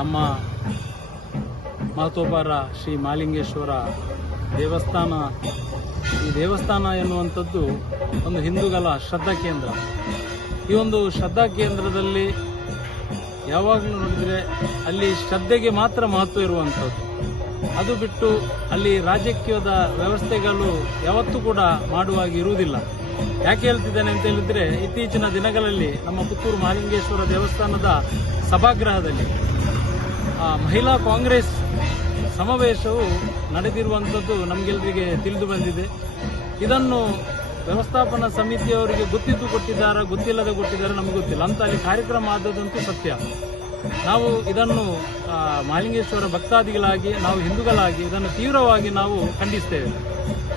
ನಮ್ಮ ಮಹತೋಬಾರ ಶ್ರೀ ಮಹಾಲಿಂಗೇಶ್ವರ ದೇವಸ್ಥಾನ. ಈ ದೇವಸ್ಥಾನ ಎನ್ನುವಂಥದ್ದು ಒಂದು ಹಿಂದೂಗಳ ಶ್ರದ್ಧಾ ಕೇಂದ್ರ. ಈ ಒಂದು ಶ್ರದ್ಧಾ ಕೇಂದ್ರದಲ್ಲಿ ಯಾವಾಗಲೂ ನೋಡಿದರೆ ಅಲ್ಲಿ ಶ್ರದ್ಧೆಗೆ ಮಾತ್ರ ಮಹತ್ವ ಇರುವಂಥದ್ದು. ಅದು ಬಿಟ್ಟು ಅಲ್ಲಿ ರಾಜಕೀಯದ ವ್ಯವಸ್ಥೆಗಳು ಯಾವತ್ತೂ ಕೂಡ ಮಾಡುವಾಗಿ ಇರುವುದಿಲ್ಲ. ಯಾಕೆ ಹೇಳ್ತಿದ್ದೇನೆ ಅಂತ ಹೇಳಿದ್ರೆ, ಇತ್ತೀಚಿನ ದಿನಗಳಲ್ಲಿ ನಮ್ಮ ಪುತ್ತೂರು ಮಹಾಲಿಂಗೇಶ್ವರ ದೇವಸ್ಥಾನದ ಸಭಾಗೃಹದಲ್ಲಿ ಮಹಿಳಾ ಕಾಂಗ್ರೆಸ್ ಸಮಾವೇಶವು ನಡೆದಿರುವಂಥದ್ದು ನಮಗೆಲ್ಲರಿಗೆ ತಿಳಿದು ಬಂದಿದೆ. ಇದನ್ನು ವ್ಯವಸ್ಥಾಪನಾ ಸಮಿತಿಯವರಿಗೆ ಗೊತ್ತಿದ್ದು ಕೊಟ್ಟಿದ್ದಾರೆ, ಗೊತ್ತಿಲ್ಲದೆ ಕೊಟ್ಟಿದ್ದಾರೆ, ನಮಗೆ ಗೊತ್ತಿಲ್ಲ ಅಂತ ಅಲ್ಲಿ ಕಾರ್ಯಕ್ರಮ ಆದದಂತೂ ಸತ್ಯ. ನಾವು ಇದನ್ನು ಮಹಾಲಿಂಗೇಶ್ವರ ಭಕ್ತಾದಿಗಳಾಗಿ, ನಾವು ಹಿಂದೂಗಳಾಗಿ ಇದನ್ನು ತೀವ್ರವಾಗಿ ನಾವು ಖಂಡಿಸ್ತೇವೆ.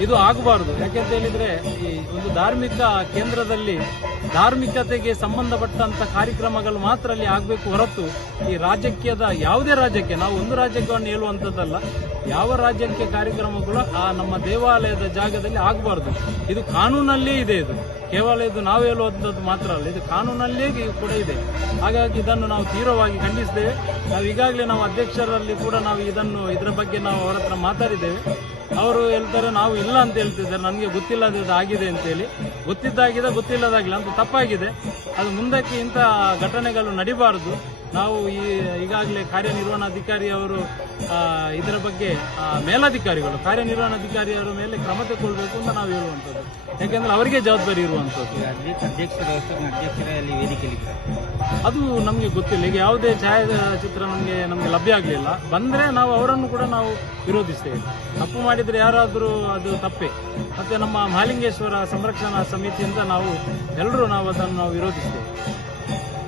ಇದು ಆಗಬಾರದು. ಯಾಕೆಂತ ಹೇಳಿದ್ರೆ, ಈ ಒಂದು ಧಾರ್ಮಿಕ ಕೇಂದ್ರದಲ್ಲಿ ಧಾರ್ಮಿಕತೆಗೆ ಸಂಬಂಧಪಟ್ಟಂತ ಕಾರ್ಯಕ್ರಮಗಳು ಮಾತ್ರ ಅಲ್ಲಿ ಆಗಬೇಕು ಹೊರತು ಈ ರಾಜಕೀಯದ ಯಾವುದೇ ರಾಜ್ಯಕ್ಕೆ, ನಾವು ಒಂದು ರಾಜ್ಯವನ್ನು ಹೇಳುವಂಥದ್ದಲ್ಲ, ಯಾವ ರಾಜ್ಯಕ್ಕೆ ಕಾರ್ಯಕ್ರಮಗಳು ನಮ್ಮ ದೇವಾಲಯದ ಜಾಗದಲ್ಲಿ ಆಗಬಾರ್ದು. ಇದು ಕಾನೂನಲ್ಲೇ ಇದೆ. ಇದು ಕೇವಲ ಇದು ನಾವು ಹೇಳುವಂಥದ್ದು ಮಾತ್ರ ಅಲ್ಲ, ಇದು ಕಾನೂನಲ್ಲೇ ಕೂಡ ಇದೆ. ಹಾಗಾಗಿ ಇದನ್ನು ನಾವು ತೀವ್ರವಾಗಿ ಖಂಡಿಸಿದ್ದೇವೆ. ನಾವು ಈಗಾಗಲೇ ನಾವು ಅಧ್ಯಕ್ಷರಲ್ಲಿ ಕೂಡ ನಾವು ಇದರ ಬಗ್ಗೆ ನಾವು ಅವರ ಹತ್ರ ಮಾತಾಡಿದ್ದೇವೆ. ಅವರು ಹೇಳ್ತಾರೆ ನಾವು ಇಲ್ಲ ಅಂತ ಹೇಳ್ತಿದ್ದಾರೆ, ನನಗೆ ಗೊತ್ತಿಲ್ಲದ ಆಗಿದೆ ಅಂತೇಳಿ. ಗೊತ್ತಿದ್ದಾಗಿದೆ, ಗೊತ್ತಿಲ್ಲದಾಗಿಲ್ಲ ಅಂತ ತಪ್ಪಾಗಿದೆ. ಅದು ಮುಂದಕ್ಕೆ ಇಂಥ ಘಟನೆಗಳು ನಡಿಬಾರದು. ನಾವು ಈಗಾಗಲೇ ಕಾರ್ಯನಿರ್ವಹಣಾಧಿಕಾರಿ ಅವರು ಇದರ ಬಗ್ಗೆ ಮೇಲಧಿಕಾರಿಗಳು, ಕಾರ್ಯನಿರ್ವಹಣಾಧಿಕಾರಿಯವರ ಮೇಲೆ ಕ್ರಮ ತಗೊಳ್ಬೇಕು ಅಂತ ನಾವು ಹೇಳುವಂಥದ್ದು. ಯಾಕೆಂದ್ರೆ ಅವರಿಗೆ ಜವಾಬ್ದಾರಿ ಇರುವಂಥದ್ದು. ಅಧ್ಯಕ್ಷರ ಅಲ್ಲಿ ವೇದಿಕೆಯಲ್ಲಿ ಅದು ನಮಗೆ ಗೊತ್ತಿಲ್ಲ. ಈಗ ಯಾವುದೇ ಛಾಯಾಚಿತ್ರ ನಮಗೆ ಲಭ್ಯ ಆಗಲಿಲ್ಲ. ಬಂದರೆ ನಾವು ಅವರನ್ನು ಕೂಡ ನಾವು ವಿರೋಧಿಸ್ತೇವೆ. ತಪ್ಪು ಮಾಡಿದರೆ ಯಾರಾದರೂ ಅದು ತಪ್ಪೇ. ಮತ್ತೆ ನಮ್ಮ ಮಹಾಲಿಂಗೇಶ್ವರ ಸಂರಕ್ಷಣಾ ಸಮಿತಿಯಿಂದ ನಾವು ಎಲ್ಲರೂ ಅದನ್ನು ನಾವು ವಿರೋಧಿಸ್ತೇವೆ.